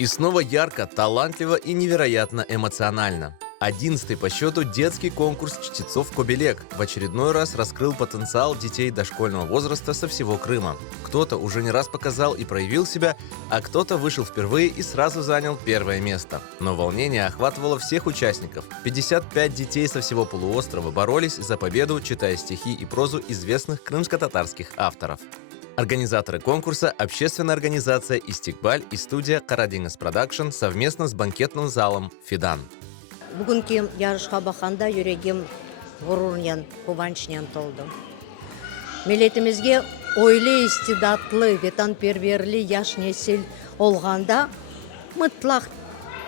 И снова ярко, талантливо и невероятно эмоционально. 11-й по счету детский конкурс чтецов «Кобелек» в очередной раз раскрыл потенциал детей дошкольного возраста со всего Крыма. Кто-то уже не раз показал и проявил себя, а кто-то вышел впервые и сразу занял первое место. Но волнение охватывало всех участников. 55 детей со всего полуострова боролись за победу, читая стихи и прозу известных крымско-татарских авторов. Организаторы конкурса – общественная организация «Истикбаль» и студия «Карадеңіз Продакшн» совместно с банкетным залом «Фидан». Бүгінгі ярышқа бақанда жүрегім ғұрурнен, қуанышнен толды. Милетімізге ойлы, истидатлы, ветанперверлі яш несіл олғанда мұтлақ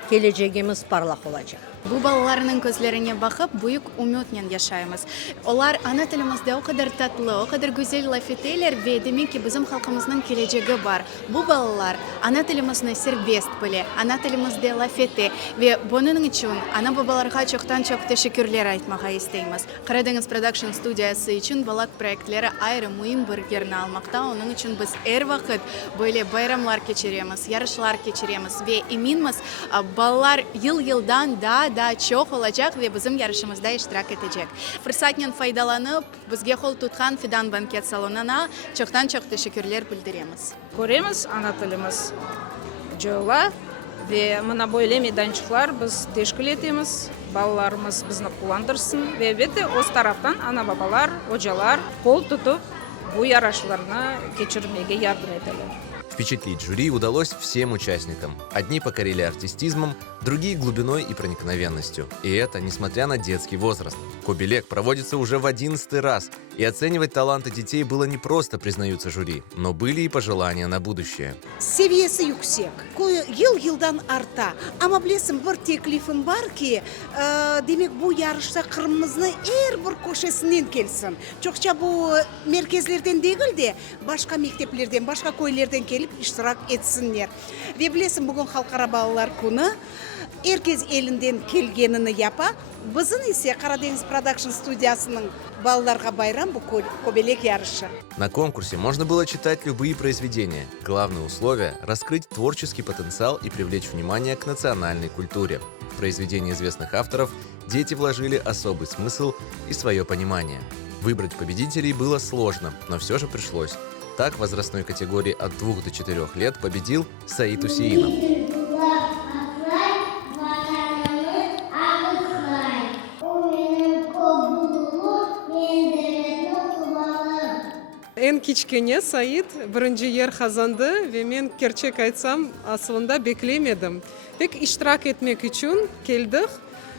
келечегіміз парлақ olacak. Бу балаларның көзләренә бақып, буйык уметнен яшаймыз. Олар ана телемездә о кадәр татлы, о кадәр гүзәл лаф итәләр, вә демәк ки безнең халкымызның киләчәге бар. Бу балалар ана телемезне сербест белә, ана телемездә лаф итә вә буның өчен ана бабаларга чоктан-чок тәшәккүрләр әйтмәгә истәйбез. Карадеңіз Продакшн студиясы өчен балак проектлары аерым мөһим бер yerне алмакта. Оның өчен без һәр вакыт böyle байрамлар кечеремез, ярышлар кечеремез вә иминмез балалар ел-елдан да çok olacak ve bizim yarışımızda iştirak edecek. Fırsatdan faydalanıp bizge kol tutkan Fidan banket salonuna çok teşekkürler bildiremiz. Көреміз ана тіліміз жола ве мына бойлы мейданчыклар біз тешкіл етеміз, балаларымыз бізді қуандырсын ве беті осы тараптан ана бабалар, ожалар қол тұтып бұл ярашыларына кечірмеге ярдым етелер. Впечатлить жюри удалось всем участникам. Одни покорили артистизмом, другие глубиной и проникновенностью. И это несмотря на детский возраст. Кобелек проводится уже в 11-й раз, и оценивать таланты детей было не просто, признаются жюри, но были и пожелания на будущее. Seviyesi yüksek. Yıl-yıldan arta. Ama bilesem bir teklifim var ki demek bu yarışta kırmızı bir köşesinden gelsin. Çokça bu merkezlerden değil de başka mekteplerden, başka köylerden gelip iştirak etsinler. Ve bilesem bugün Halkara Balalar Günü herkes elinden kelgenini yapa. Bizim ise Karadeniz Production студиясының балаларға байрам bu Кобелек ярышы. На конкурсе можно было читать любые произведения. Главное условие – раскрыть творческий потенциал и привлечь внимание к национальной культуре. В произведения известных авторов дети вложили особый смысл и свое понимание. Выбрать победителей было сложно, но все же пришлось. Так в возрастной категории от 2 до 4 лет победил Саид Усеинов. En kichkine Said birinchi yer kazandı ve men gerçek aytsam aslında beklemedim. Tek iştirak etmek için geldik.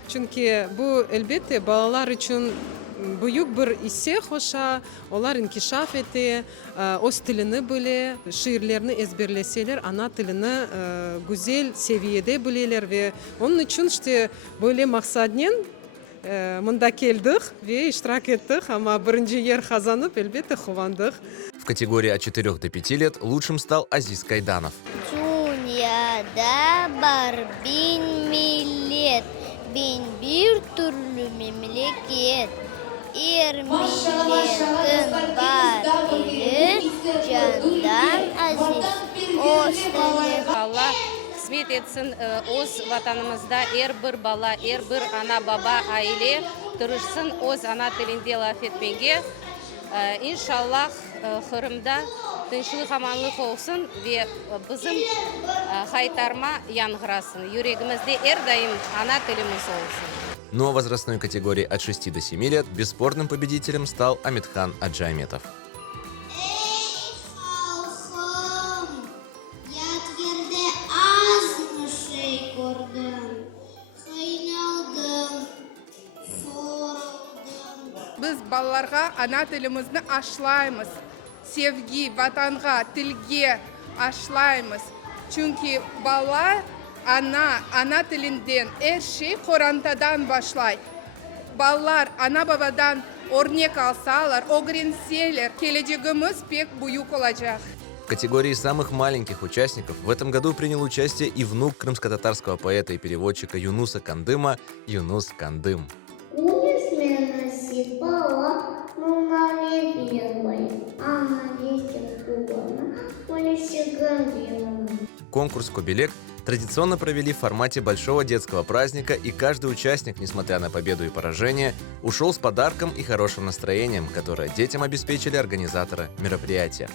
Çünkü bu elbette balalar için büyük bir ise hoşa, onlar inkişaf etti, öz tilini bile, şiirlerini ezberleseler, ana tilini güzel seviyede bileler ve onun için işte böyle maksadnen мында келдік ve iştirak ettik ama birinci yer kazanıp elbette kovandık. В категории от 4 до 5 лет лучшим стал Азиз Кайданов. Dünyada var bin millet, bin bir türlü memleket. Milletin batili candan aziz. Allah kısmet etsin öz vatanımızda bir bala, bir ana baba aile tırışsın öz ana tilinde laf etmege. İnşallah Kırım'da tinçlik amanlık olsun ve bizim haytarma yankırasın. Yüreğimizde daim ana tilimiz olsun. Но в возрастной категории от 6 до 7 лет бесспорным победителем стал Амитхан Аджайметов. Biz балаларға ана тілімізді ашлаймыз. Sevgi, vatanға, тілге ашлаймыз. Çünkü бала ana tilinden her şey Kur'an'dan başlay. Балалар ана babadan örnek alsalar, öğrenseler, geleceğimiz pek büyük olacak. В категории самых маленьких участников в этом году принял участие и внук крымско-татарского поэта и переводчика Юнуса Кандыма Юнус Кандым. Конкурс «Кобелек» традиционно провели в формате большого детского праздника, и каждый участник, несмотря на победу и поражение, ушел с подарком и хорошим настроением, которое детям обеспечили организаторы мероприятия.